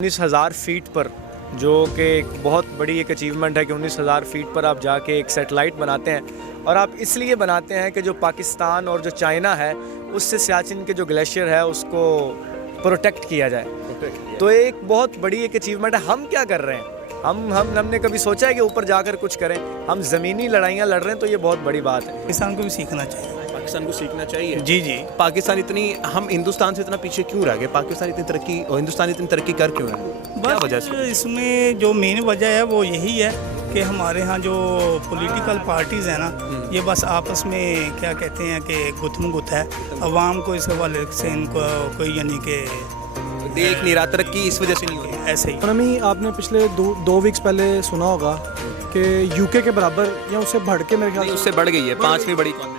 19,000 feet पर, जो कि एक बहुत बड़ी एक अचीवमेंट है कि 19,000 फीट पर आप जाके एक सैटेलाइट बनाते हैं। और आप इसलिए बनाते हैं कि जो पाकिस्तान और जो चाइना है उससे सियाचिन के जो ग्लेशियर है उसको प्रोटेक्ट किया जाए। तो एक बहुत बड़ी एक अचीवमेंट है। हम क्या कर रहे हैं? हमने कभी सोचा है कि ऊपर जाकर कुछ करें? हम ज़मीनी लड़ाइयाँ लड़ रहे हैं, तो ये बहुत बड़ी बात है। पाकिस्तान को भी सीखना चाहिए। पाकिस्तान को सीखना चाहिए। जी जी। पाकिस्तान इतनी, हम हिंदुस्तान से इतना पीछे क्यों रह गए? पाकिस्तान इतनी तरक्की और हिंदुस्तान इतनी तरक्की कर क्यों है? क्या वजह बस से? इसमें जो मेन वजह है वो यही है कि हमारे यहाँ जो पॉलिटिकल पार्टीज़ हैं ना, ये बस आपस में क्या कहते हैं कि गुत्थम-गुत्थ है। अवाम को इस हवाले से इनको कोई यानी कि देख नहीं रहा, तरक्की इस वजह से नहीं हो रही। ऐसे ही। इकोनॉमी आपने पिछले दो वीक्स पहले सुना होगा कि यूके के बराबर या उससे बढ़ के मेरे ख्याल नहीं, से, उससे बढ़ गई है, 5वीं बड़ी इकॉनमी।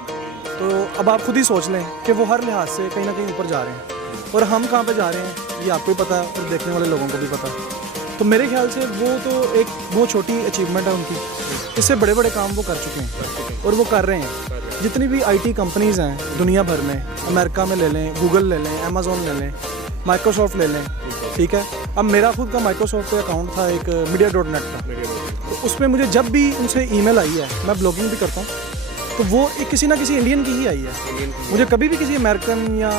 तो अब आप खुद ही सोच लें कि वो हर लिहाज से कहीं ना कहीं ऊपर जा रहे हैं। और हम कहाँ पे जा रहे हैं ये आपको ही पता है और देखने वाले लोगों को भी पता है। तो मेरे ख्याल से वो तो एक बहुत छोटी अचीवमेंट है उनकी। इससे बड़े बड़े काम वो कर चुके हैं और वो कर रहे हैं। जितनी भी IT कंपनीज़ हैं दुनिया भर में, अमेरिका में ले लें, गूगल ले लें, अमेज़ोन ले लें, माइक्रोसॉफ्ट ले लें, ठीक है। अब मेरा खुद का माइक्रोसॉफ्ट पे अकाउंट था, एक media.net का। तो उसमें मुझे जब भी उनसे ईमेल आई है, मैं ब्लॉगिंग भी करता हूँ, तो वो एक किसी ना किसी इंडियन की ही आई है। मुझे कभी भी किसी अमेरिकन या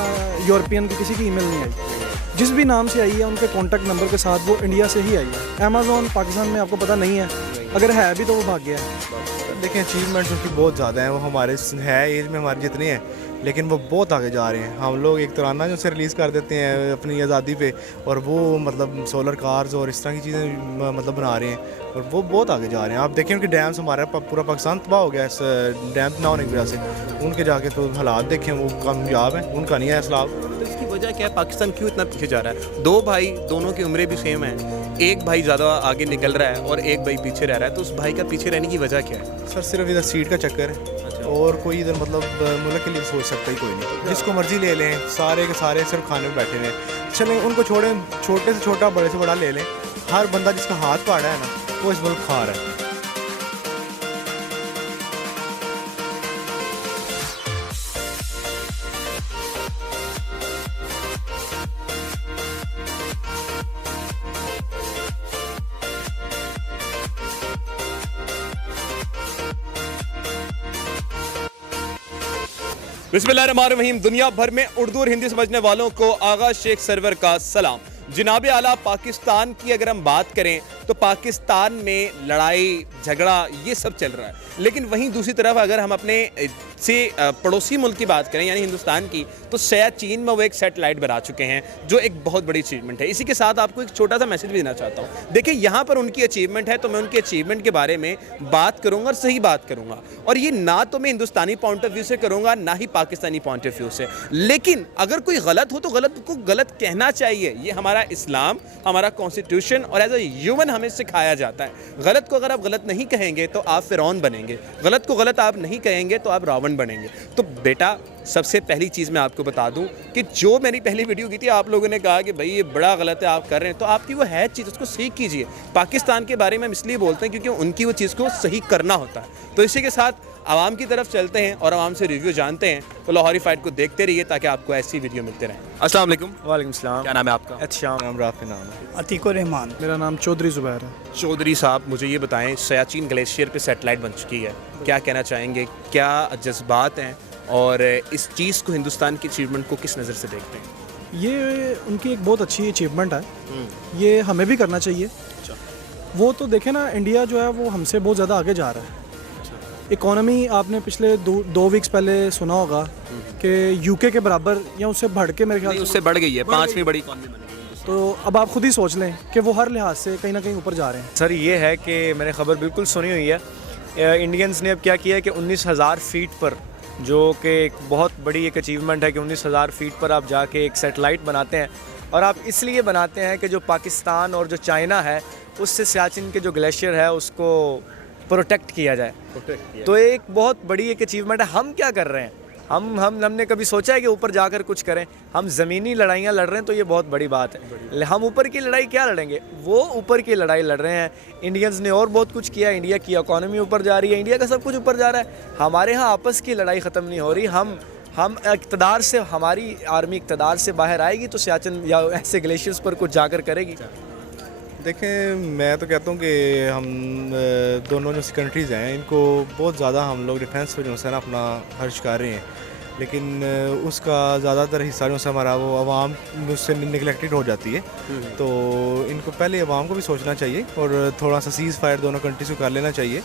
यूरोपियन की किसी की ईमेल नहीं आई। जिस भी नाम से आई है उनके कॉन्टैक्ट नंबर के साथ वो इंडिया से ही आई है। अमेज़ॉन पाकिस्तान में आपको पता नहीं है, अगर है भी तो वो भाग गया है। देखें, अचीवमेंट्स उनकी बहुत ज़्यादा हैं। वो हमारे है एज में हमारी जितनी है, लेकिन वो बहुत आगे जा रहे हैं। हम लोग एक तराना जो से रिलीज़ कर देते हैं अपनी आज़ादी पे, और वो मतलब सोलर कार्स और इस तरह की चीज़ें मतलब बना रहे हैं, और वो बहुत आगे जा रहे हैं। आप देखें उनके डैम्स, हमारा पूरा पाकिस्तान तबाह हो गया इस डैम ना होने की वजह से। उनके जाके तो हालात देखें, वो कामयाब हैं, उनका नहीं है सलाब। तो इसकी वजह क्या है? पाकिस्तान क्यों इतना पीछे जा रहा है? दो भाई, दोनों की उम्रें भी सेम है, एक भाई ज़्यादा आगे निकल रहा है और एक भाई पीछे रह रहा है। तो उस भाई का पीछे रहने की वजह क्या है? सर सिर्फ इधर सीट का चक्कर है, और कोई इधर मतलब मुल्क के लिए सोच सकता ही कोई नहीं। जिसको मर्जी ले लें, सारे के सारे सिर्फ खाने में बैठे हुए हैं। चलें उनको छोड़ें, छोटे से छोटा बड़े से बड़ा ले लें। हर बंदा जिसका हाथ पाड़ा है ना, वो इस मुल्क खा रहा है। बिस्मिल्लाहिर्रहमानिर्रहीम। दुनिया भर में उर्दू और हिंदी समझने वालों को आगा शेख सरवर का सलाम। जनाब आला, पाकिस्तान की अगर हम बात करें तो पाकिस्तान में लड़ाई झगड़ा ये सब चल रहा है, लेकिन वहीं दूसरी तरफ अगर हम अपने से पड़ोसी मुल्क की बात करें यानी हिंदुस्तान की, तो सियाचिन में वो एक सैटेलाइट बना चुके हैं, जो एक बहुत बड़ी अचीवमेंट है। इसी के साथ आपको एक छोटा सा मैसेज भी देना चाहता हूँ। देखिए, यहाँ पर उनकी अचीवमेंट है, तो मैं उनकी अचीवमेंट के बारे में बात करूँगा और सही बात करूँगा। और ये ना तो मैं हिंदुस्तानी पॉइंट ऑफ व्यू से करूँगा, ना ही पाकिस्तानी पॉइंट ऑफ व्यू से। लेकिन अगर कोई गलत हो तो गलत को गलत कहना चाहिए। ये हमारा इस्लाम, हमारा कॉन्स्टिट्यूशन और एज ए ह्यूमन हमें सिखाया जाता है। गलत को अगर आप गलत नहीं कहेंगे तो आप फिरौन बनेंगे, गलत को गलत आप नहीं कहेंगे तो आप रावण बनेंगे। तो बेटा, सबसे पहली चीज़ मैं आपको बता दूं कि जो मेरी पहली वीडियो की थी, आप लोगों ने कहा कि भाई ये बड़ा गलत है आप कर रहे हैं, तो आपकी वो है चीज़, उसको सही कीजिए। पाकिस्तान के बारे में हम इसलिए बोलते हैं क्योंकि उनकी वो चीज़ को सही करना होता है। तो इसी के साथ आवाम की तरफ चलते हैं और आवाम से रिव्यू जानते हैं। तो लाहौरी फाइट को देखते रहिए ताकि आपको ऐसी वीडियो मिलते रहें। अस्सलाम वालेकुम। वालेकुम सलाम। क्या नाम है आपका? अच्छा, नाम राफी नाम है। अतीकुर रहमान। मेरा नाम चौधरी ज़ुबैर है। चौधरी साहब, मुझे ये बताएं, सियाचिन ग्लेशियर पे सैटेलाइट बन चुकी है, क्या कहना चाहेंगे? क्या जज्बात हैं और इस चीज़ को, हिंदुस्तान की अचीवमेंट को किस नज़र से देखते हैं? ये उनकी एक बहुत अच्छी अचीवमेंट है, ये हमें भी करना चाहिए। वो तो देखें ना, इंडिया जो है वो हमसे बहुत ज़्यादा आगे जा रहा है। इकोनॉमी आपने पिछले दो वीक्स पहले सुना होगा कि यूके के बराबर या उससे बढ़ के मेरे ख्याल नहीं, से, उससे बढ़ गई है, 5वीं बड़ी इकॉनमी बन गई। तो अब आप खुद ही सोच लें कि वो हर लिहाज से कहीं ना कहीं ऊपर जा रहे हैं। सर ये है कि मैंने खबर बिल्कुल सुनी हुई है। इंडियंस ने अब क्या किया है कि 19,000 फीट पर, जो कि एक बहुत बड़ी एक अचीवमेंट है कि 19,000 फीट पर आप जाके एक सैटेलाइट बनाते हैं। और आप इसलिए बनाते हैं कि जो पाकिस्तान और जो चाइना है उससे सियाचिन के जो ग्लेशियर है उसको प्रोटेक्ट किया जाए। तो एक बहुत बड़ी एक अचीवमेंट है। हम क्या कर रहे हैं? हमने कभी सोचा है कि ऊपर जाकर कुछ करें? हम ज़मीनी लड़ाइयाँ लड़ रहे हैं, तो ये बहुत बड़ी बात है। हम ऊपर की लड़ाई क्या लड़ेंगे? वो ऊपर की लड़ाई लड़ रहे हैं। इंडियंस ने और बहुत कुछ किया, इंडिया की इकॉनमी ऊपर जा रही है, इंडिया का सब कुछ ऊपर जा रहा है। हमारे यहाँ आपस की लड़ाई ख़त्म नहीं हो रही। हम इक़्तिदार से, हमारी आर्मी इक़्तिदार से बाहर आएगी तो सियाचिन या ऐसे ग्लेशियर्स पर कुछ जाकर करेगी। देखें, मैं तो कहता हूँ कि हम दोनों जो कंट्रीज़ हैं इनको बहुत ज़्यादा हम लोग डिफेंस पे जो है ना अपना खर्च कर रहे हैं, लेकिन उसका ज़्यादातर हिस्सा जो है हमारा वो आवाम उससे निगलेक्टेड हो जाती है। तो इनको पहले आवाम को भी सोचना चाहिए और थोड़ा सा सीज़ फायर दोनों कंट्रीज़ को कर लेना चाहिए।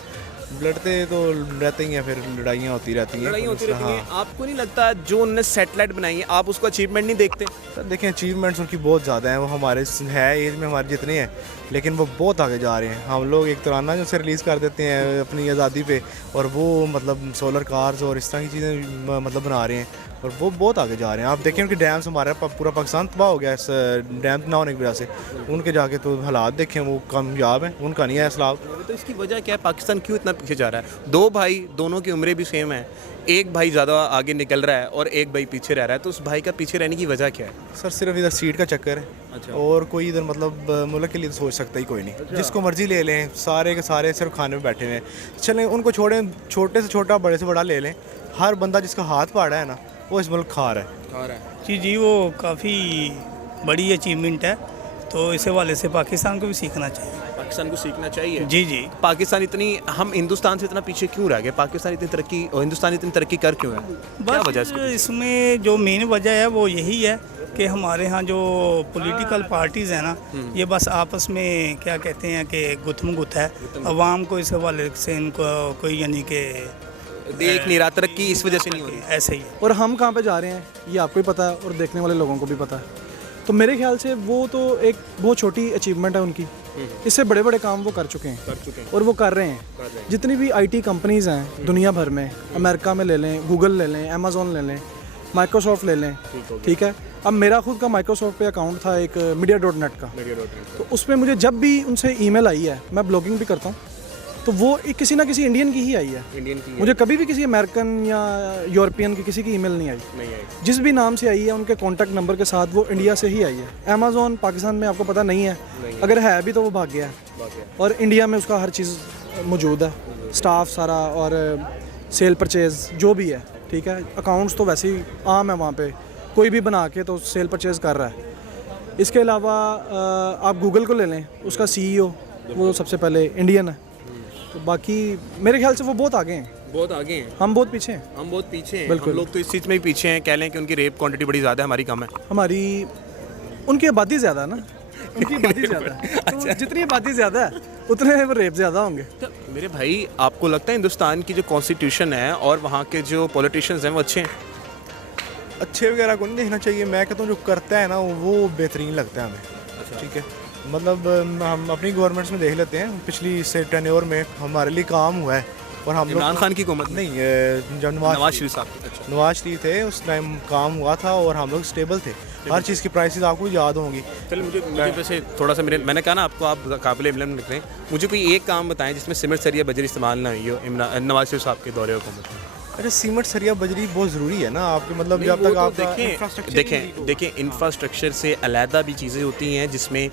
लड़ते तो रहते ही हैं, फिर लड़ाइयाँ होती रहती हैं। लड़ाई होती रहती हैं। आपको नहीं लगता जो उन्होंने सैटेलाइट बनाई है आप उसको अचीवमेंट नहीं देखते? सर देखें, अचीवमेंट्स उनकी बहुत ज़्यादा हैं, वो हमारे है एज में हमारे जितने हैं, लेकिन वो बहुत आगे जा रहे हैं। हम लोग एक तराना जो से रिलीज़ कर देते हैं अपनी आज़ादी पे, और वो मतलब सोलर कार्स और इस तरह की चीज़ें मतलब बना रहे हैं, और वो बहुत आगे जा रहे हैं। आप देखें उनके डैम्स, हमारा पूरा पाकिस्तान तबाह हो गया इस डैम ना होने की वजह से। उनके जाके तो हालात देखें, वो कामयाब हैं, उनका नहीं है असलाब। तो इसकी वजह क्या है? पाकिस्तान क्यों इतना पीछे जा रहा है? दो भाई, दोनों की उम्रें भी सेम है, एक भाई ज़्यादा आगे निकल रहा है और एक भाई पीछे रह रहा है, तो उस भाई का पीछे रहने की वजह क्या है? सर सिर्फ इधर सीट का चक्कर है। अच्छा। और कोई इधर मतलब मुल्क के लिए तो सोच सकता ही कोई नहीं। जिसको मर्जी ले लें, सारे के सारे सिर्फ खाने में बैठे हुए हैं। चलें उनको छोड़ें, छोटे से छोटा बड़े से बड़ा ले लें, हर बंदा जिसका हाथ पाड़ा है ना वो इस मुल्क खा रहा है। जी जी, वो काफ़ी बड़ी अचीवमेंट है, तो इस हवाले से पाकिस्तान को भी सीखना चाहिए। पाकिस्तान को सीखना चाहिए। जी जी। पाकिस्तान इतनी, हम हिंदुस्तान से इतना पीछे क्यों रह गए? पाकिस्तान इतनी तरक्की और हिंदुस्तान इतनी तरक्की कर क्यों है? क्या वजह बस है? इसमें जो मेन वजह है वो यही है कि हमारे यहाँ जो पॉलिटिकल पार्टीज़ हैं ना, ये बस आपस में क्या कहते हैं कि गुत्थम-गुत्त है। अवाम को इस हवाले से इनको कोई यानी कि देख नहीं रहा, तरक्की इस वजह से नहीं हो रही। ऐसे ही है। और हम कहाँ पे जा रहे हैं ये आपको भी पता है और देखने वाले लोगों को भी पता है। तो मेरे ख्याल से वो तो एक बहुत छोटी अचीवमेंट है उनकी। इससे बड़े बड़े काम वो कर चुके हैं और वो कर रहे हैं। जितनी भी आईटी कंपनीज़ हैं दुनिया भर में, अमेरिका में ले लें, गूगल ले लें, अमेज़ॉन ले लें, माइक्रोसॉफ्ट ले लें, ठीक है। अब मेरा खुद का माइक्रोसॉफ्ट पे अकाउंट था एक media.net का, तो उसमें मुझे जब भी उनसे ईमेल आई है, मैं ब्लॉगिंग भी करता हूँ, तो वो एक किसी ना किसी इंडियन की ही आई है। इंडियन की मुझे कभी भी किसी अमेरिकन या यूरोपियन की किसी की ईमेल नहीं आई। नहीं आई। जिस भी नाम से आई है उनके कॉन्टैक्ट नंबर के साथ वो इंडिया से ही आई है। अमेज़ॉन पाकिस्तान में आपको पता नहीं है, अगर है भी तो वो भाग गया है, और इंडिया में उसका हर चीज़ मौजूद है, स्टाफ सारा और सेल परचेज़ जो भी है, ठीक है। अकाउंट्स तो वैसे ही आम है वहाँ पे, कोई भी बना के तो सेल परचेज़ कर रहा है। इसके अलावा आप गूगल को ले लें, उसका CEO वो सबसे पहले इंडियन है। तो बाकी मेरे ख्याल से वो बहुत आगे हैं, बहुत आगे हैं, हम बहुत पीछे हैं। हम बहुत पीछे हैं। बिल्कुल। हम लोग तो इस चीज़ में ही पीछे हैं, कह लें कि उनकी रेप क्वांटिटी बड़ी ज़्यादा है, हमारी कम है। हमारी उनकी आबादी ज़्यादा है ना, उनकी आबादी ज़्यादा है, तो जितनी आबादी ज़्यादा है उतने वो रेप ज़्यादा होंगे। तो मेरे भाई, आपको लगता है हिंदुस्तान की जो कॉन्स्टिट्यूशन है और वहाँ के जो पॉलिटिशियंस हैं वो अच्छे हैं? अच्छे वगैरह को नहीं देखना चाहिए। मैं कहता हूँ जो करता है ना वो बेहतरीन लगता है हमें। ठीक है, मतलब हम अपनी गवर्नमेंट्स में देख लेते हैं, पिछली से टेन्योर में हमारे लिए काम हुआ है, और हम लोग इमरान खान की हुकूमत नहीं, जब नवाज शरीफ साहब। अच्छा। नवाज शरीफ थे उस टाइम काम हुआ था, और हम लोग स्टेबल थे। हर चीज़ की प्राइसेस आपको याद होंगी। चलिए, मुझे वैसे थोड़ा सा मैंने कहा ना आपको, आप काबिल इल्म निकलें, मुझे कोई एक काम बताएं जिसमें सीमेंट सरिया बजरी इस्तेमाल ना हुई हो नवाज शरीफ साहब के दौरे हुकूमत में। अच्छा, सीमेंट सरिया बजरी बहुत ज़रूरी है ना आपके, मतलब जब तक आप देखें इंफ्रास्ट्रक्चर से अलहदा भी चीज़ें होती हैं जिसमें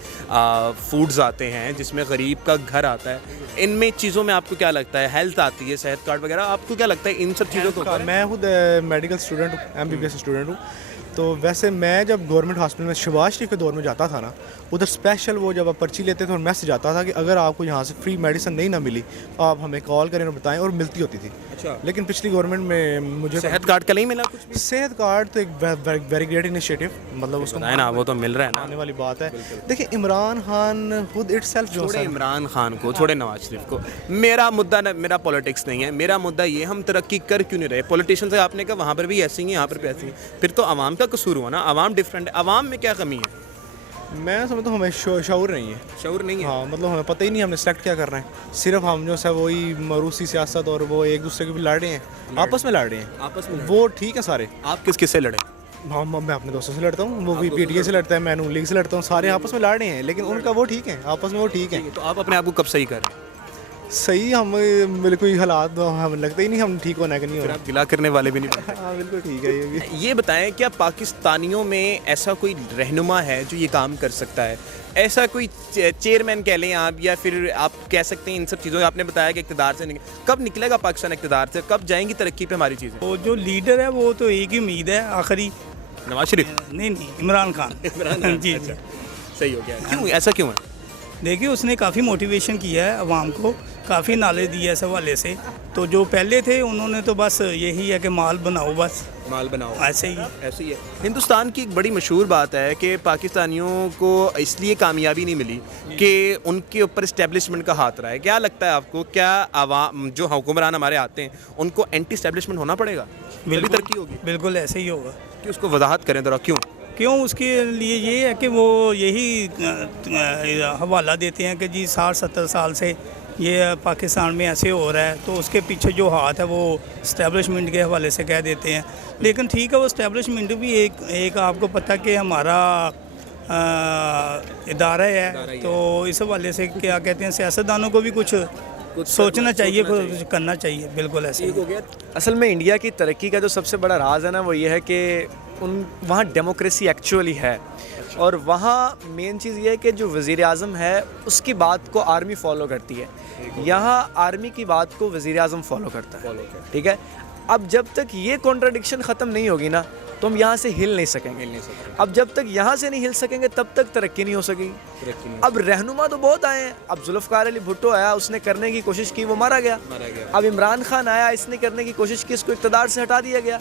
फूड्स आते हैं, जिसमें गरीब का घर आता है। इनमें चीज़ों में आपको क्या लगता है? हेल्थ आती है, सेहत कार्ड वगैरह, आपको क्या लगता है इन सब चीज़ों को? मैं खुद मेडिकल स्टूडेंट हूँ, MBBS स्टूडेंट हूँ। तो वैसे मैं जब गवर्नमेंट हॉस्पिटल में शहबाज शरीफ के दौर में जाता था ना, उधर स्पेशल वो जब आप पर्ची लेते थे और मैसेज आता था कि अगर आपको यहाँ से फ्री मेडिसिन नहीं ना मिली आप हमें कॉल करें और बताएं, और मिलती होती थी। अच्छा। लेकिन पिछली गवर्नमेंट में मुझे सेहत कार्ड का नहीं मिला कुछ भी? सेहत कार्ड तो एक वेरी ग्रेट इनिशिएटिव, मतलब उसको बताए ना, वो तो मिल रहा है ना। आने वाली बात है। देखिए, इमरान खान खुद इटसेल्फ जो छोड़े इमरान खान को, छोड़े नवाज शरीफ को, मेरा मुद्दा मेरा पॉलिटिक्स नहीं है। मेरा मुद्दा ये, हम तरक्की कर क्यों नहीं रहे? पॉलिटिशियन से आपने कहा वहाँ पर भी ऐसी ही, यहाँ पर भी ऐसी ही, फिर तो आवाम का कसूर हुआ ना। आवाम डिफरेंट है, आवाम में क्या कमी है? मैं समझता हूँ हमें शऊर नहीं है। शऊर नहीं है। हाँ, मतलब हमें पता ही नहीं हमने सेलेक्ट क्या कर रहे हैं। सिर्फ हम जो है वही रूसी सियासत और वो एक दूसरे के भी लड़ रहे हैं, आपस में लड़ रहे हैं। आपस में वो ठीक है सारे। आप किस किससे लड़े? मैं अपने दोस्तों से लड़ता हूँ, वो भी PTI से लड़ता है, मैं नून लीग से लड़ता हूँ, सारे आपस में लड़ रहे हैं, लेकिन उनका वो ठीक है, आपस में वो ठीक है। तो आप अपने आप को कब सही कर रहे हैं? सही हम बिल्कुल हालात हमें लगता ही नहीं हम ठीक होना है कि नहीं होना। आप गिला करने वाले भी नहीं। हाँ बिल्कुल ठीक है। ये भी ये बताएं, क्या पाकिस्तानियों में ऐसा कोई रहनुमा है जो ये काम कर सकता है? ऐसा कोई चेयरमैन कह लें आप, या फिर आप कह सकते हैं इन सब चीज़ों, आपने बताया कि इक़्तिदार से कब निकलेगा पाकिस्तान इक़्तिदार से, कब जाएंगी तरक्की पे हमारी चीज़ें? वो जो लीडर है वो तो एक ही उम्मीद है आखिरी, नवाज शरीफ? नहीं, इमरान खान। इमरान खान। जी। अच्छा, सही हो गया। क्यों ऐसा क्यों है? देखिए उसने काफ़ी मोटिवेशन किया है अवाम को, काफ़ी नॉलेज दी है इस हवाले से। तो जो पहले थे उन्होंने तो बस यही है कि माल बनाओ, बस माल बनाओ, ऐसे ही। ऐसे ही है। हिंदुस्तान की एक बड़ी मशहूर बात है कि पाकिस्तानियों को इसलिए कामयाबी नहीं मिली कि उनके ऊपर इस्टेब्लिशमेंट का हाथ रहा है। क्या लगता है आपको, क्या आवाम जो हुक्मरान हमारे आते हैं उनको एंटी इस्टेब्लिशमेंट होना पड़ेगा, तभी तरक्की होगी? बिल्कुल ऐसे ही होगा। कि उसको वजाहत करें ज़रा, क्यों? उसके लिए ये है कि वो यही हवाला देते हैं कि जी 60-70 साल से ये पाकिस्तान में ऐसे हो रहा है, तो उसके पीछे जो हाथ है वो इस्टेब्लिशमेंट के हवाले से कह देते हैं। लेकिन ठीक है, वो इस्टेब्लिशमेंट भी एक आपको पता कि हमारा इदारा है, तो इस हवाले से क्या कहते हैं, सियासतदानों को भी कुछ सोचना चाहिए, कुछ करना चाहिए। बिल्कुल ऐसे ही हो गया। असल में इंडिया की तरक्की का जो सबसे बड़ा राज है ना, वो ये है कि वहाँ डेमोक्रेसी एक्चुअली है, और वहाँ मेन चीज़ ये है कि जो वज़ीर आज़म है उसकी बात को आर्मी फॉलो करती है, यहाँ आर्मी की बात को वज़ीर आज़म फॉलो करता है। ठीक है, अब जब तक ये कॉन्ट्राडिक्शन ख़त्म नहीं होगी ना, तो हम यहाँ से हिल नहीं सकेंगे। अब जब तक यहाँ से नहीं हिल सकेंगे तब तक तरक्की नहीं हो सकेगी। अब रहनुमा तो बहुत आए हैं। अब जुल्फ़िकार अली भुट्टो आया, उसने करने की कोशिश की, वो मारा गया। अब इमरान खान आया, इसने करने की कोशिश की, इसको इक़्तिदार से हटा दिया गया।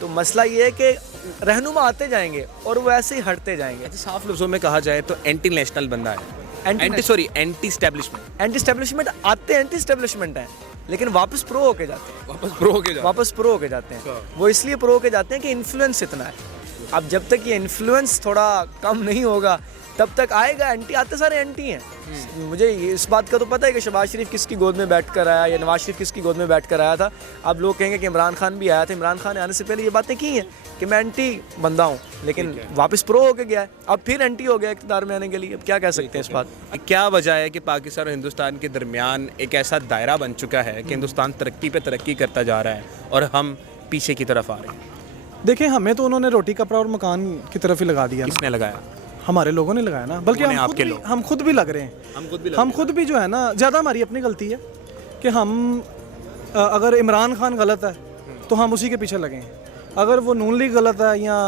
तो मसला ये है कि रहनुमा आते जाएंगे और वो ऐसे ही हटते जाएंगे। साफ लफ्ज़ों में कहा जाए तो एंटी नेशनल बंदा है, एंटी एस्टेब्लिशमेंट आते हैं, एंटी एस्टेब्लिशमेंट है, लेकिन वापस प्रो होके जाते हैं। वापस प्रो होके जाते हैं। वो इसलिए प्रो होके जाते हैं कि इन्फ्लुएंस इतना है। अब जब तक ये इन्फ्लुएंस थोड़ा कम नहीं होगा तब तक आएगा। एंटी आते सारे एंटी हैं। मुझे इस बात का तो पता है कि शहबाज शरीफ किसकी गोद में बैठ कर आया या नवाज शरीफ किसकी गोद में बैठ कर आया था। अब लोग कहेंगे कि इमरान खान भी आया था। इमरान खान आने से पहले ये बातें की हैं कि मैं एंटी बंदा हूँ, लेकिन वापस प्रो होके गया है। अब फिर एंटी हो गया इक़्तिदार में आने के लिए। अब क्या कह सकते हैं इस बात? क्या वजह है कि पाकिस्तान और हिंदुस्तान के दरमियान एक ऐसा दायरा बन चुका है कि हिंदुस्तान तरक्की पे तरक्की करता जा रहा है और हम पीछे की तरफ आ रहे हैं? देखें, हमें तो उन्होंने रोटी कपड़ा और मकान की तरफ ही लगा दिया। किसने लगाया? हमारे लोगों ने लगाया ना, बल्कि हम खुद भी लग रहे हैं। हम खुद भी जो है ना, ज़्यादा हमारी अपनी गलती है कि हम अगर इमरान खान गलत है तो हम उसी के पीछे लगे हैं। अगर वो नून लीग गलत है या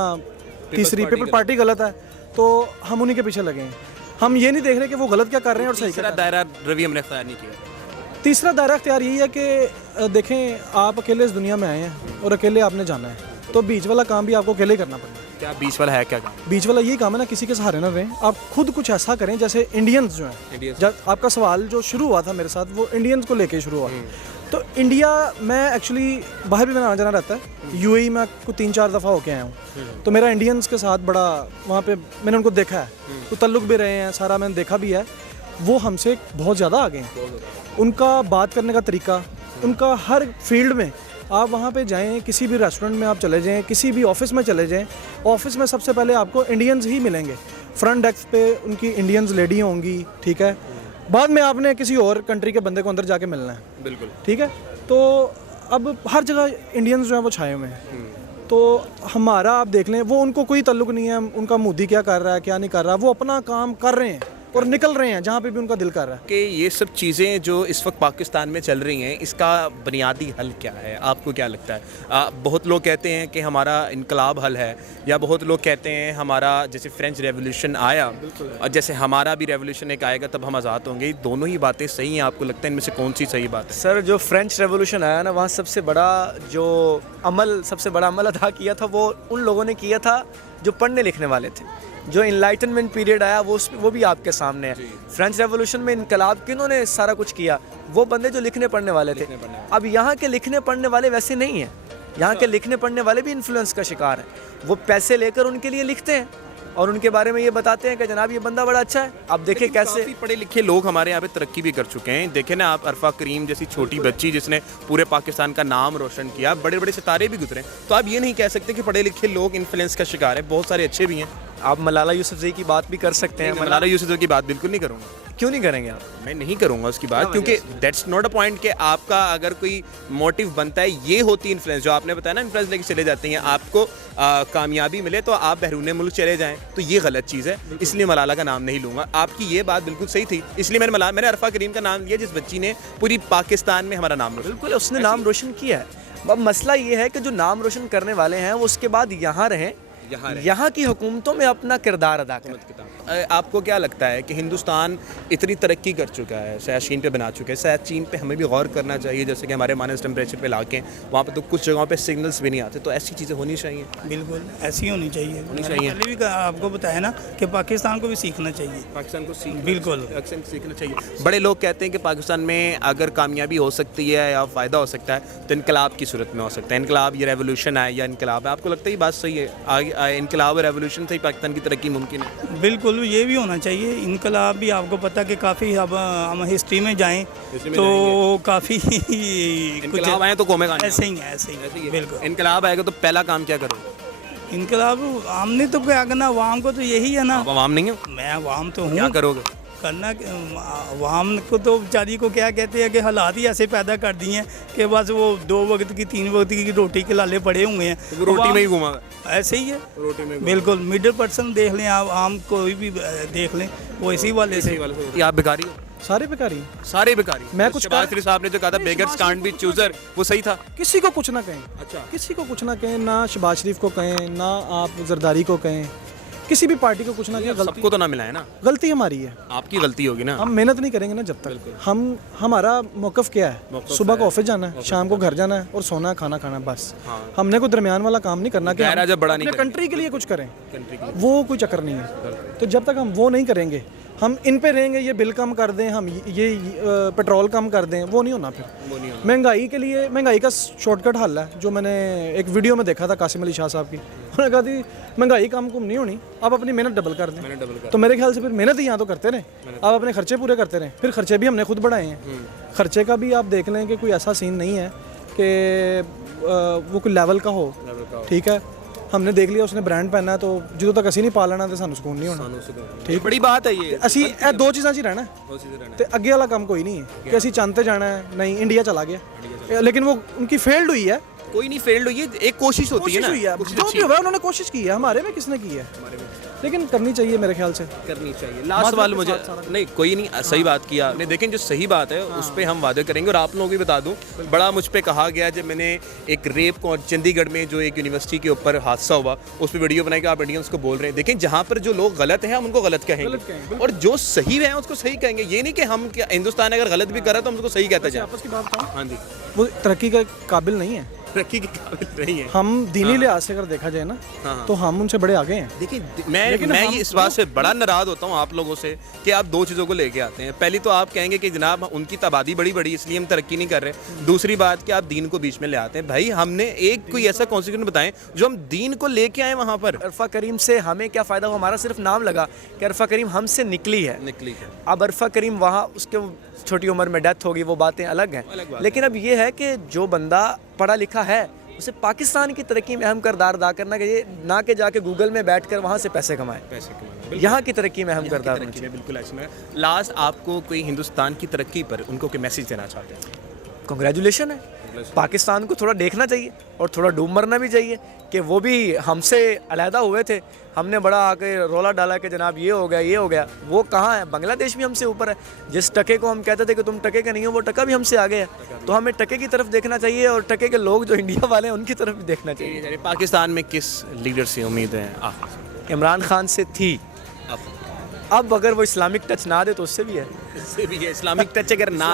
तीसरी पीपल पार्टी गलत है तो हम उन्हीं के पीछे लगे हैं। हम ये नहीं देख रहे कि वो गलत क्या कर रहे हैं और सही क्या। दायरा रवि हमने इख्तियार नहीं किया। तीसरा दायरा इख्तियार यही है कि देखें, आप अकेले इस दुनिया में आए हैं और अकेले आपने जाना है, तो बीच वाला काम भी आपको अकेले ही करना पड़ेगा। क्या बीच वाला है? क्या काम? बीच वाला ये काम है ना, किसी के सहारे ना रहें। आप खुद कुछ ऐसा करें जैसे इंडियंस जो हैं। जब आपका सवाल जो शुरू हुआ था मेरे साथ, वो इंडियंस को लेके शुरू हुआ। तो इंडिया, मैं एक्चुअली बाहर भी मेरा आना जाना रहता है। यूएई में को 3-4 दफ़ा होके आया हूँ, तो मेरा इंडियंस के साथ बड़ा वहाँ पे मैंने उनको देखा है, तो तल्लुक भी रहे हैं, सारा मैंने देखा भी है। वो हमसे बहुत ज़्यादा आगे हैं। उनका बात करने का तरीका, उनका हर फील्ड में, आप वहाँ पे जाएं, किसी भी रेस्टोरेंट में आप चले जाएं, किसी भी ऑफिस में चले जाएं, ऑफिस में सबसे पहले आपको इंडियंस ही मिलेंगे। फ्रंट डेस्क पे उनकी इंडियंस लेडी होंगी, ठीक है। बाद में आपने किसी और कंट्री के बंदे को अंदर जाके मिलना है, बिल्कुल ठीक है। तो अब हर जगह इंडियंस जो हैं वो छाए हुए हैं। तो हमारा आप देख लें, वो उनको कोई ताल्लुक नहीं है उनका मोदी क्या कर रहा है क्या नहीं कर रहा। वो अपना काम कर रहे हैं और निकल रहे हैं जहाँ पे भी उनका दिल कर रहा है। कि ये सब चीज़ें जो इस वक्त पाकिस्तान में चल रही हैं, इसका बुनियादी हल क्या है? आपको क्या लगता है? बहुत लोग कहते हैं कि हमारा इनकलाब हल है, या बहुत लोग कहते हैं हमारा जैसे फ्रेंच रेवोल्यूशन आया और जैसे हमारा भी रेवोल्यूशन एक आएगा तब हम आज़ाद होंगे। दोनों ही बातें सही हैं? आपको लगता है इनमें से कौन सी सही बात है? सर, जो फ्रेंच रेवोल्यूशन आया ना, वहाँ सबसे बड़ा अमल अदा किया था वो उन लोगों ने किया था जो पढ़ने लिखने वाले थे। जो इनलाइटनमेंट पीरियड आया वो भी आपके सामने है। फ्रेंच रेवोल्यूशन में इनकलाब किन्होंने सारा कुछ किया? वो बंदे जो लिखने पढ़ने वाले थे। अब यहाँ के लिखने पढ़ने वाले वैसे नहीं हैं। यहाँ के लिखने पढ़ने वाले भी इन्फ्लुएंस का शिकार हैं। वो पैसे लेकर उनके लिए लिखते हैं और उनके बारे में ये बताते हैं कि जनाब ये बंदा बड़ा अच्छा है। अब देखें कैसे पढ़े लिखे लोग हमारे यहाँ पे तरक्की भी कर चुके हैं। देखें ना आप, अरफा करीम जैसी छोटी बच्ची जिसने पूरे पाकिस्तान का नाम रोशन किया, बड़े बड़े सितारे भी गुजरे। तो आप ये नहीं कह सकते कि पढ़े लिखे लोग इन्फ्लुएंस का शिकार है। बहुत सारे अच्छे भी हैं। आप मलाला यूसुफजई की बात भी कर सकते हैं। मलाला यूसुफजई की बात बिल्कुल नहीं करूँगा। क्यों नहीं करेंगे आप? मैं नहीं करूँगा उसकी बात, क्योंकि दैट्स नॉट अ पॉइंट कि आपका अगर कोई मोटिव बनता है, ये होती इन्फ्लुएंस जो आपने बताया ना, इन्फ्लुएंस लेके चले जाते हैं। आपको कामयाबी मिले तो आप बैरून मुल्क चले जाएं, तो ये गलत चीज़ है। इसलिए मलाला का नाम नहीं लूँगा। आपकी ये बात बिल्कुल सही थी, इसलिए मैंने अरफा करीम का नाम लिया, जिस बच्ची ने पूरी पाकिस्तान में हमारा नाम रोशन। बिल्कुल, उसने नाम रोशन किया है। अब मसला ये है कि जो नाम रोशन करने वाले हैं वो उसके बाद यहाँ रहें, यहाँ की हुकूमतों में अपना किरदार अदा करें। आपको क्या लगता है कि हिंदुस्तान इतनी तरक्की कर चुका है, शायद चीन पे बना चुका है, शायद चीन पे हमें भी गौर करना चाहिए, जैसे कि हमारे माइनस टेम्परेचर पे इलाके हैं वहाँ पे तो कुछ जगहों पे सिग्नल्स भी नहीं आते, तो ऐसी चीज़ें होनी चाहिए। बिल्कुल ऐसी होनी चाहिए। चाहिए। पहले भी आपको बताया ना कि पाकिस्तान को भी सीखना चाहिए। पाकिस्तान को बिल्कुल। सीखना चाहिए। बड़े लोग कहते हैं कि पाकिस्तान में अगर कामयाबी हो सकती है या फ़ायदा हो सकता है तो इनकलाब की सूरत में हो सकता है, इनकलाब ये रेवोल्यूशन है या इनकलाब है, आपको लगता है ये बात सही है? आगे इनकलाब और रेवोल्यूशन से ही पाकिस्तान की तरक्की मुमकिन है? बिल्कुल ये भी होना चाहिए। इनकलाब भी आपको पता कि काफ़ी अब हम हिस्ट्री में जाएं तो काफ़ी इनकलाब आए तो कौमे का ऐसे ही है, ऐसे ही बिल्कुल। इनकलाब आएगा तो पहला काम क्या करोगे? इनकलाब हमने तो क्या करना, अवाम को तो यही है ना। आप आवाम नहीं हो, मैं अवाम तो क्या हूँ, करोगे? करना अवाम को तो बेचारी को क्या कहते हैं कि हालात ही ऐसे पैदा कर दिए हैं कि बस वो 2 वक्त की 3 वक्त की रोटी के लाले पड़े हुए हैं, तो वो रोटी में ही घुमा ऐसे ही है। रोटी में बिल्कुल मिडिल पर्सन देख लें आप, आम कोई भी देख लें, वो इसी वाले से। आप भिखारी हो? सारे बेकारी सारे भिखारी? मैं कुछ शहबाज शरीफ साहब ने जो कहा था बेगर्स कांट बी चूजर, वो सही था? किसी को कुछ ना कहें, अच्छा, किसी को कुछ ना कहें, ना शहबाज शरीफ को कहें, ना आप जरदारी को कहें, किसी भी पार्टी को कुछ ना कहें। गलती सबको तो ना मिला है ना, गलती हमारी है। आपकी गलती होगी ना। हम मेहनत नहीं करेंगे ना जब तक हम, हमारा मौकफ क्या है, सुबह को ऑफिस जाना है, शाम को घर जाना है और सोना है, खाना खाना, बस। हमने कोई दरमियान वाला काम नहीं करना कि दायरा जब बड़ा नहीं अपने कंट्री के लिए कुछ करें, कंट्री के वो कोई चक्कर नहीं है। तो जब तक हम वो नहीं करेंगे, हम इन पे रहेंगे, ये बिल कम कर दें, हम ये पेट्रोल कम कर दें, वो नहीं होना। फिर महंगाई के लिए, महंगाई का शॉर्टकट हल है जो मैंने एक वीडियो में देखा था कासिम अली शाह साहब की। उन्होंने कहा थी महंगाई कम नहीं होनी, आप अपनी मेहनत डबल कर दें। तो मेरे ख्याल से फिर मेहनत ही यहाँ तो करते रहे, आप अपने खर्चे पूरे करते रहें। फिर खर्चे भी हमने खुद बढ़ाए हैं। खर्चे का भी आप देख लें कि कोई ऐसा सीन नहीं है कि वो कोई लेवल का हो, ठीक है। हमने देख लिया उसने ब्रांड पहना है तो जो तक असी नहीं पा लेना तो सानू सुकून नहीं होना। ठीक, बड़ी बात है ये। ਅਸੀਂ ਇਹ ਦੋ ਚੀਜ਼ਾਂ 'ਚ ਹੀ ਰਹਿਣਾ ਹੈ ਤੇ ਅੱਗੇ ਵਾਲਾ ਕੰਮ ਕੋਈ नहीं है कि ਅਸੀਂ चाहते जाना है, नहीं इंडिया चला गया, लेकिन वो उनकी फेल्ड हुई है। कोई नहीं फेल्ड हुई है, एक कोशिश होती है ना, जो भी हुआ उन्होंने कोशिश की है, हमारे में किसने की है, लेकिन करनी चाहिए मेरे ख्याल से, करनी चाहिए। लास्ट सवाल मुझे, नहीं कोई नहीं, सही बात किया आपने। देखें जो सही बात है उस पर हम वादे करेंगे। और आप लोगों को भी बता दूं, बड़ा मुझ पे कहा गया जब मैंने एक रेप को चंडीगढ़ में जो एक यूनिवर्सिटी के ऊपर हादसा हुआ उस पर वीडियो बनाई कि आप इंडियंस को बोल रहे हैं। देखें जहाँ पर जो लोग गलत हैं हम उनको गलत कहेंगे और जो सही है उसको सही कहेंगे। ये नहीं कि हम हिंदुस्तान अगर गलत भी कर रहा है तो हम उसको सही कहते जाए। आपस की बात बताऊं, हाँ जी, वो तरक्की के काबिल नहीं है, तरक्की के काबिल नहीं है। हम दीनी लिहाज से अगर देखा जाए ना तो हम उनसे बड़े आगे हैं। देखिए मैं ये इस बात से बड़ा नाराज होता हूँ आप लोगों से कि आप 2 चीज़ों को लेके आते हैं। पहली तो आप कहेंगे कि जनाब उनकी तबादी बड़ी इसलिए हम तरक्की नहीं कर रहे। दूसरी बात कि आप दीन को बीच में ले आते हैं। भाई हमने एक कोई ऐसा कॉन्स्टिट्यूशन बताएं जो हम दीन को लेके आए वहाँ पर। अरफा करीम से हमें क्या फ़ायदा हुआ, हमारा सिर्फ नाम लगा कि अरफा करीम हमसे निकली है। अब अरफा करीम वहाँ उसके छोटी उम्र में डेथ होगी, वो बातें अलग हैं। लेकिन अब ये है कि जो बंदा पढ़ा लिखा है उसे पाकिस्तान की तरक्की में अहम किरदार अदा करना चाहिए, ना कि जाके गूगल में बैठकर वहाँ से पैसे कमाए। यहाँ की तरक्की में अहम किरदार होना चाहिए। बिल्कुल ऐसे में लास्ट आपको कोई हिंदुस्तान की तरक्की पर उनको कोई मैसेज देना चाहते हैं? कांग्रेचुलेशन है, पाकिस्तान को थोड़ा देखना चाहिए और थोड़ा डूब मरना भी चाहिए कि वो भी हमसे अलहदा हुए थे। हमने बड़ा आके रोला डाला कि जनाब ये हो गया, वो कहाँ है? बांग्लादेश भी हमसे ऊपर है। जिस टके को हम कहते थे कि तुम टके के नहीं हो, वो टका भी हमसे आगे है। तो हमें टके की तरफ देखना चाहिए और टके के लोग जो इंडिया वाले हैं उनकी तरफ भी देखना चाहिए। पाकिस्तान में किस लीडर से उम्मीद है? इमरान खान से थी, अब अगर वो इस्लामिक टच ना दे तो उससे भी है। इस्लामिक टच अगर ना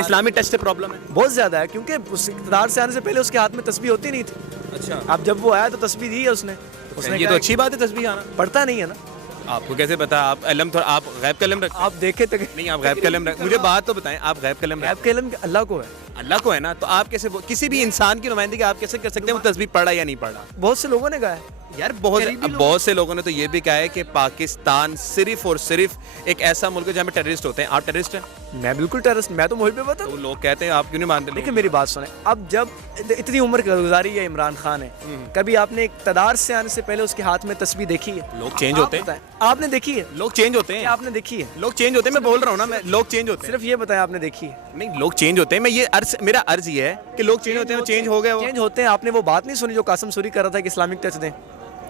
इस्लामिक टच से प्रॉब्लम है बहुत ज़्यादा है, क्योंकि उस इक़्तिदार से आने से पहले उसके हाथ में तस्बीह होती नहीं थी। अच्छा, अब जब वो आया तो तस्बीह दी है उसने ये तो अच्छी बात है। तस्बीह आना पढ़ता नहीं है ना, आपको कैसे पता? आप अलम थोड़ा आप गैब कलम रख, आप देखे तो नहीं आप गैब कलम रख, मुझे बात तो बताएं। आप गैब कलम गैब कलम अल्लाह को है, अल्लाह को है ना, तो आप कैसे किसी भी इंसान की नुमाइंदगी आप कैसे कर सकते हैं वो तस्बीह पढ़ा या नहीं पढ़ा? बहुत से लोगों ने कहा है यार, बहुत से लोगों ने तो ये भी कहा है कि पाकिस्तान सिर्फ और सिर्फ एक ऐसा मुल्क है जहाँ पे टेररिस्ट होते हैं। आप टेररिस्ट हैं? मैं बिल्कुल टेररिस्ट, मैं तो मुहिब वतन। तो लोग कहते हैं, आप क्यों नहीं मानते? देखिए मेरी बात सुने, अब जब इतनी उम्र गुजारी है इमरान खान है, कभी आपने इक़्तिदार से आने से पहले उसके हाथ में तस्बीह देखी है? लोग चेंज होते हैं। आपने देखी है? लोग चेंज होते हैं। आपने देखी है? लोग चेंज होते हैं, मैं बोल रहा हूँ ना, मैं लोग चेंज होते हैं। सिर्फ ये बताएं आपने देखी है? नहीं, लोग चेंज होते हैं। मैं ये मेरा अर्ज ये है कि लोग चेंज होते हैं, चेंज हो गए, चेंज होते हैं। आपने वो बात नहीं सुनी जो कासिम सूरी कर रहा था कि इस्लामिक टच दें?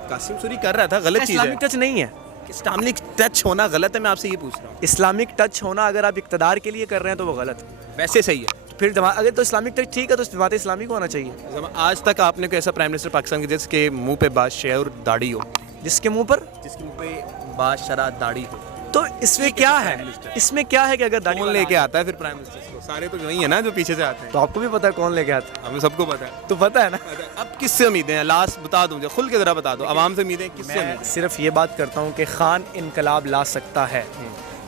कासिम सूरी कर रहा था, गलत चीज़ है। इस्लामिक टच नहीं है, इस्लामिक टच होना गलत है। मैं आपसे ये पूछ रहा हूँ, इस्लामिक टच होना अगर आप इक़्तिदार के लिए कर रहे हैं तो वो गलत है। वैसे सही है फिर अगर तो इस्लामिक टच ठीक है तो जमात इस्लामी को होना चाहिए। आज तक आपने कोई ऐसा प्राइम मिनिस्टर पाकिस्तान के जिसके मुंह पे बादशाह और दाढ़ी हो, जिसके मुंह पर जिसके मुंह पे बात शरा दाढ़ी हो। तो इसमें क्या है, इसमें क्या है कि अगर दाढ़ी कौन वाला लेके आता है फिर प्राइम मिनिस्टर को? सारे तो वही है ना जो पीछे से आते हैं। तो आपको भी पता है कौन लेके आता है, हमें सबको पता है। तो पता है ना। अब किससे उम्मीदें हैं? लास्ट बता दूं, खुल के जरा बता दो, आवाम से उम्मीदें किससे? मैं सिर्फ ये बात करता हूँ कि खान इनकलाब ला सकता है।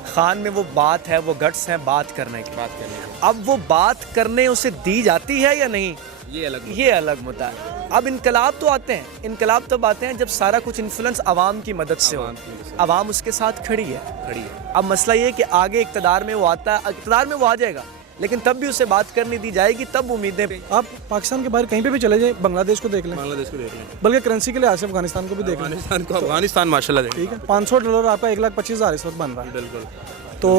खान में वो बात है, वो गट्स हैं बात करने की। बात करनी है, अब वो बात करने उसे दी जाती है या नहीं, ये अलग ये अलग मुद्दा है। अब इनकलाब तो आते हैं, इनकलाब तब आते हैं जब सारा कुछ इन्फ्लुएंस आवाम की मदद से हो, आवाम उसके साथ खड़ी है। खड़ी है। अब मसला ये है कि आगे इक़्तिदार में वो आता है, इक़्तिदार में वो आ जाएगा, लेकिन तब भी उसे बात करने दी जाएगी, तब उम्मीदें। आप पाकिस्तान के बाहर कहीं पे भी चले जाए, बांग्लादेश को देख लें, बांग्लादेश को देख लें, बल्कि करेंसी के लिहाज से अफगानिस्तान को भी देख लें। अफगानिस्तान माशाल्लाह देख ठीक है, $500 आपका $1,25,000 इस वक्त बन रहा है। बिल्कुल। तो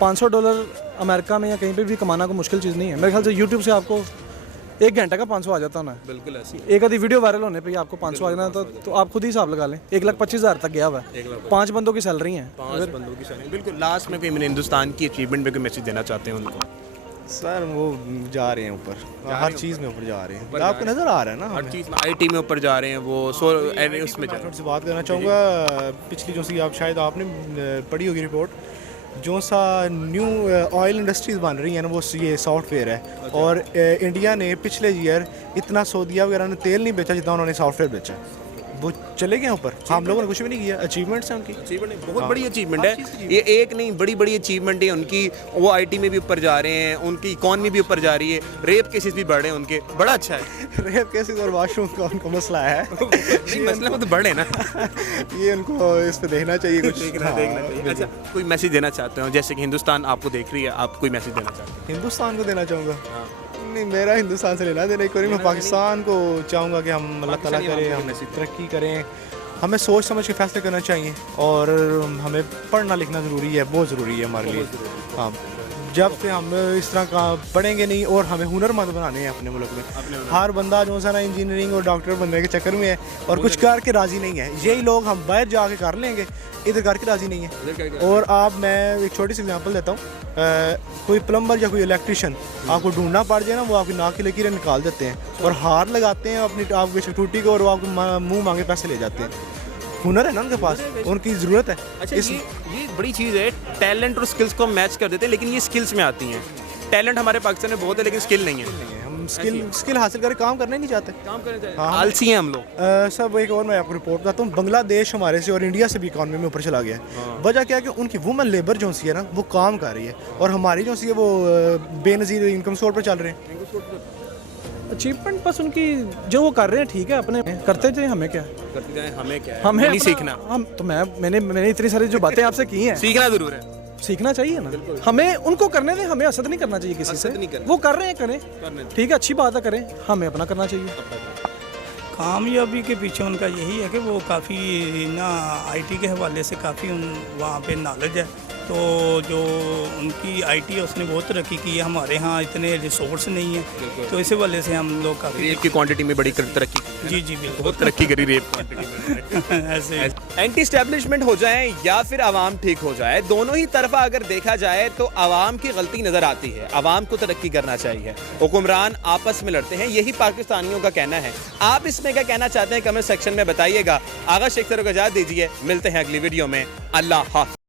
$500 अमेरिका में या कहीं पे भी कमाना कोई मुश्किल चीज़ नहीं है। मेरे ख्याल से यूट्यूब से आपको 1 घंटे का 500 आ जाता ना। बिल्कुल ऐसी एक आधी वीडियो वायरल होने पे ही आपको 500 आ जाना, तो आप खुद ही हिसाब लगा लें, 1,25,000 तक गया हुआ है। 5 बंदों की सैलरी है। 5 बंदों की सैलरी। बिल्कुल। लास्ट में कोई मैंने हिंदुस्तान की अचीवमेंट पे कोई मैसेज देना चाहते हैं उनको? सर वो जा रहे हैं ऊपर, हर चीज़ में ऊपर जा रहे हैं, आपको नज़र आ रहा है ना। हर चीज़ में आईटी में ऊपर जा रहे हैं वो, उसमें जा रहे से बात करना चाहूँगा। पिछली जो सी आप शायद आपने पढ़ी होगी रिपोर्ट, जो सा न्यू ऑयल इंडस्ट्रीज बन रही हैं ना, वो ये सॉफ्टवेयर है। और इंडिया ने पिछले ईयर इतना सऊदीया वगैरह ने तेल नहीं बेचा जितना उन्होंने सॉफ्टवेयर बेचा। वो चले गए ऊपर, हम लोगों ने कुछ भी नहीं किया। अचीवमेंट्स हैं उनकी, अचीवमेंट बहुत बड़ी अचीवमेंट है ये, एक नहीं बड़ी बड़ी अचीवमेंट है उनकी। वो आईटी में भी ऊपर जा रहे हैं, उनकी इकॉनमी भी ऊपर जा रही है, रेप केसेस भी बढ़ रहे हैं उनके, बड़ा अच्छा है। रेप केसेस और वाशरूम का उनको मसला है। मसला वो तो बढ़े ना। ये उनको इस पे देखना चाहिए, कुछ देखना चाहिए। अच्छा, कोई मैसेज देना चाहते हो? जैसे कि हिंदुस्तान आपको देख रही है, आप कोई मैसेज देना चाहते हैं? हिंदुस्तान को देना चाहूँगा। नहीं, मेरा हिंदुस्तान से लेना देना कोई, मैं पाकिस्तान को चाहूँगा कि हम अल्लाह ताला करे, हम तरक्की करें। हमें सोच समझ के फैसले करना चाहिए, और हमें पढ़ना लिखना ज़रूरी है, बहुत ज़रूरी है हमारे लिए। हाँ, जब से हम इस तरह का पढ़ेंगे नहीं, और हमें हुनरमंद बनाने हैं अपने मुल्क में। हर बंदा जो है ना इंजीनियरिंग और डॉक्टर बनने के चक्कर में है और कुछ करके राज़ी नहीं है। यही लोग हम बाहर जाके कर लेंगे, इधर करके राज़ी नहीं है। और आप, मैं एक छोटी सी एग्जांपल देता हूँ। कोई प्लम्बर या कोई इलेक्ट्रिशियन आपको ढूंढना पड़ जाए ना, वो आपकी नाक की लकीरें निकाल देते हैं और हार लगाते हैं अपनी आपकी टूटी को, और वो आपको मुँह मांगे पैसे ले जाते हैं। हुनर है ना उनके पास, उनकी ज़रूरत है। अच्छा, ये बड़ी चीज़ है, टैलेंट और स्किल्स को हम मैच कर देते हैं, लेकिन ये स्किल्स में आती हैं। टैलेंट हमारे पाकिस्तान में बहुत है, लेकिन स्किल नहीं है। हम स्किल हासिल करके काम करना ही नहीं चाहते, काम करना चाहिए। हाँ, आलसी हैं हम लोग। सब एक और मैं आपको रिपोर्ट बताता हूँ। बांग्लादेश हमारे से और इंडिया से भी इकॉनमी में ऊपर चला गया है। वजह क्या है कि उनकी वुमेन लेबर जो सी है ना, वो काम कर रही है, और हमारी जो सी है वो बेनज़ीर इनकम सोर्स पर चल रहे हैं। अचीवमेंट बस उनकी जो वो कर रहे हैं ठीक है, अपने करते जाए, हमें क्या करते जाएं, हमें क्या है, हमें नहीं अपना- सीखना। हम तो मैंने इतनी सारी जो बातें आपसे की हैं, सीखना ज़रूर है, सीखना चाहिए ना। हमें उनको करने दें, हमें असद नहीं करना चाहिए किसी से। असद नहीं करना। वो कर रहे हैं, करें, करने ठीक है, अच्छी बात है, करें, हमें अपना करना चाहिए। कामयाबी के पीछे उनका यही है कि वो काफ़ी ना आईटी के हवाले से काफ़ी वहाँ पे नॉलेज है। तो जो उनकी आईटी है उसने बहुत तरक्की की है, हमारे यहाँ इतने रिसोर्स नहीं है, तो इस हवाले से हम लोग काफ़ी रेप की क्वांटिटी में बड़ी तरक्की की है। जी जी बिल्कुल बहुत तरक्की करी रेप क्वांटिटी में। ऐसे एंटी एस्टेब्लिशमेंट हो जाए या फिर आवाम ठीक हो जाए, दोनों ही तरफा अगर देखा जाए तो आवाम की गलती नजर आती है। आवाम को तरक्की करना चाहिए, हुक्मरान आपस में लड़ते हैं, यही पाकिस्तानियों का कहना है। आप इसमें क्या कहना चाहते हैं कमेंट सेक्शन में बताइएगा। आगा शेख सर को इजाज़त दीजिए, मिलते हैं अगली वीडियो में। अल्लाह हाफ़िज़।